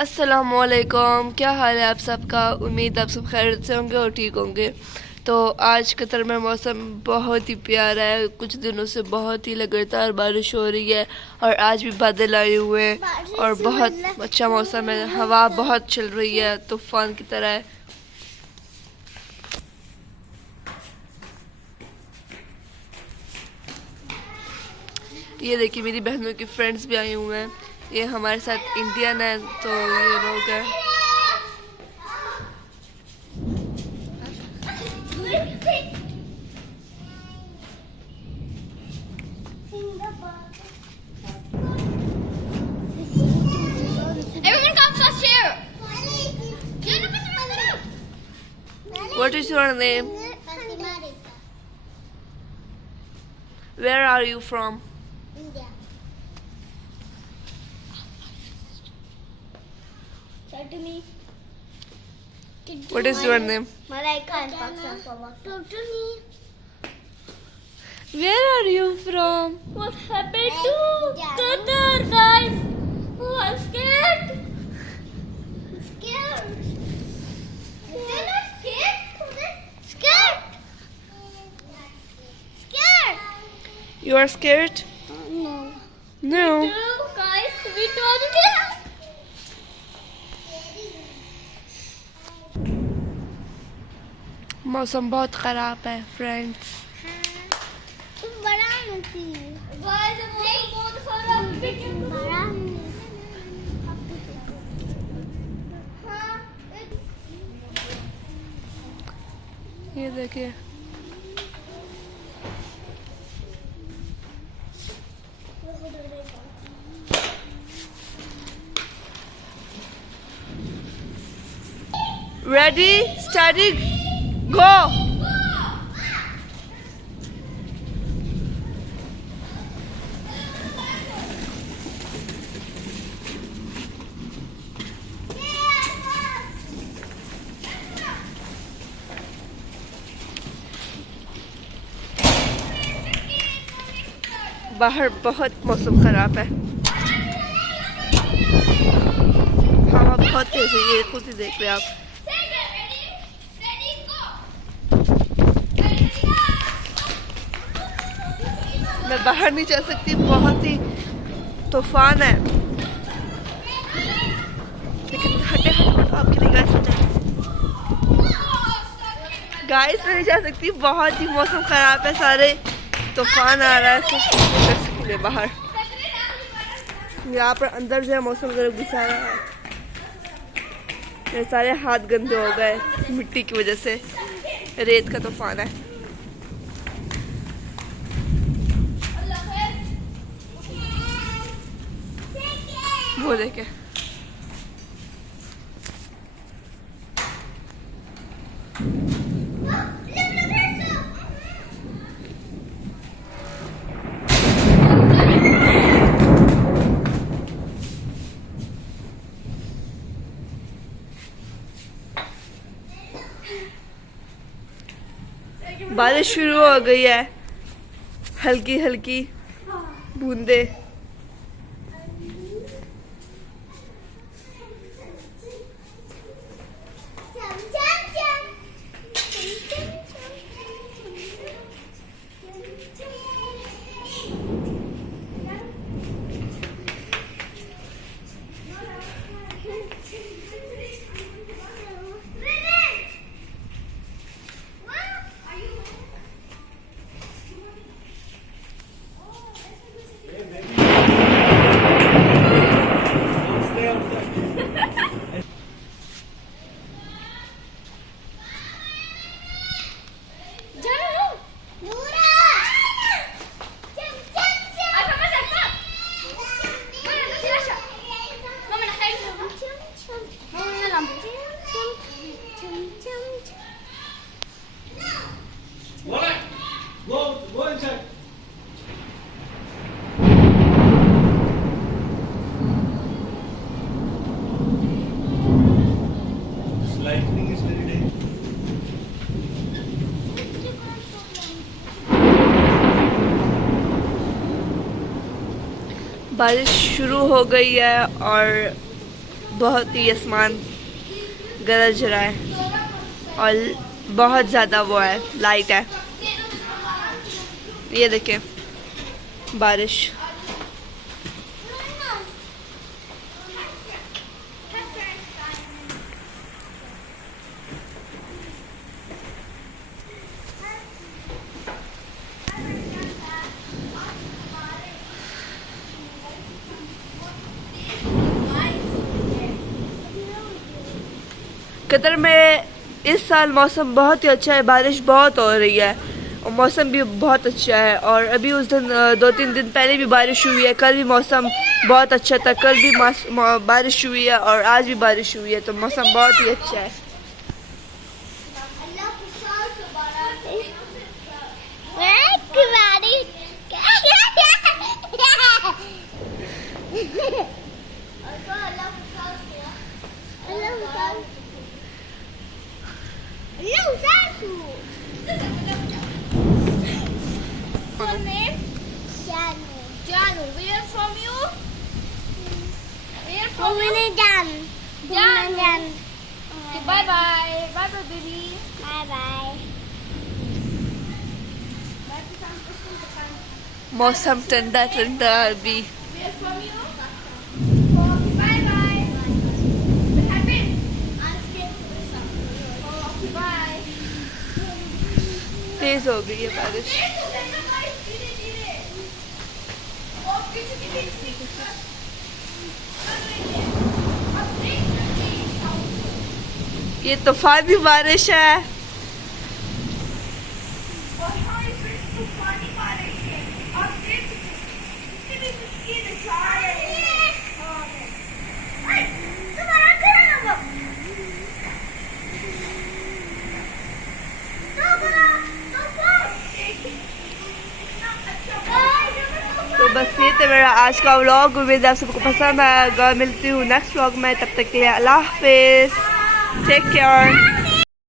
अस्सलामुअलैकुम, क्या हाल है आप सबका। उम्मीद आप सब खैरियत से होंगे और ठीक होंगे। तो आज कतर में मौसम बहुत ही प्यारा है। कुछ दिनों से बहुत ही लगातार बारिश हो रही है और आज भी बादल आए हुए हैं और बहुत अच्छा मौसम है। हवा बहुत चल रही है, तूफान की तरह है। ये देखिए मेरी बहनों के फ्रेंड्स भी आए हुए हैं। ये हमारे साथ इंडियन है, तो ये लोग हैं। Everyone comes first here. What is your name? Where are you from? India. Say to me. What is your name? Malaika and Pakistan. Talk to me. Where are you from? What happened to Qatar, guys? Oh, I'm scared. I'm scared. They're not scared. Scared. Scared. You are scared? No. No. No, guys, we don't care. मौसम बहुत ख़राब है friends. तुम बड़ा नहीं। Guys बहुत खराब बड़ा ये देखिए रेडी स्टार्टिंग गो। बाहर बहुत मौसम खराब है, हवा बहुत तेज है। ये खुद ही देख रहे हैं आप। मैं बाहर नहीं जा सकती, बहुत ही तूफान है। लेकिन हटे हटे आपके लिए गाइस मैं नहीं जा सकती, बहुत ही मौसम खराब है। सारे तूफान आ रहा है, कर सकते बाहर। यहाँ पर अंदर जो है मौसम जरा घुसा रहा है। मेरे सारे हाथ गंदे हो गए मिट्टी की वजह से। रेत का तूफान है। वो देखे बारिश शुरू हो गई है, हल्की हल्की बूंदे। Go inside. Lightning is very dangerous. बारिश शुरू हो गई है और बहुत ही आसमान गरज रहा है और बहुत ज़्यादा वो है, लाइट है। ये देखें बारिश। कतर में इस साल मौसम बहुत ही अच्छा है, बारिश बहुत हो रही है और मौसम भी बहुत अच्छा है। और अभी उस दिन 2-3 दिन पहले भी बारिश हुई है, कल भी मौसम बहुत अच्छा था, कल भी बारिश हुई है और आज भी बारिश हुई है, तो मौसम बहुत ही अच्छा है। Janu, where from you? Where from you? Jan. Okay, bye bye. Bye bye, baby. Bye bye. मौसम ठंडा ठंडा अभी। Where from you? Okay, bye bye. What happened? I'm scared. Okay, bye. तेज हो गई है बारिश। ये तूफानी बारिश है। तो बस ये तो मेरा आज का व्लॉग। उम्मीद है आप सबको पसंद आएगा। मिलती हूँ नेक्स्ट व्लॉग में, तब तक के लिए अल्लाह हाफिज़, टेक केयर।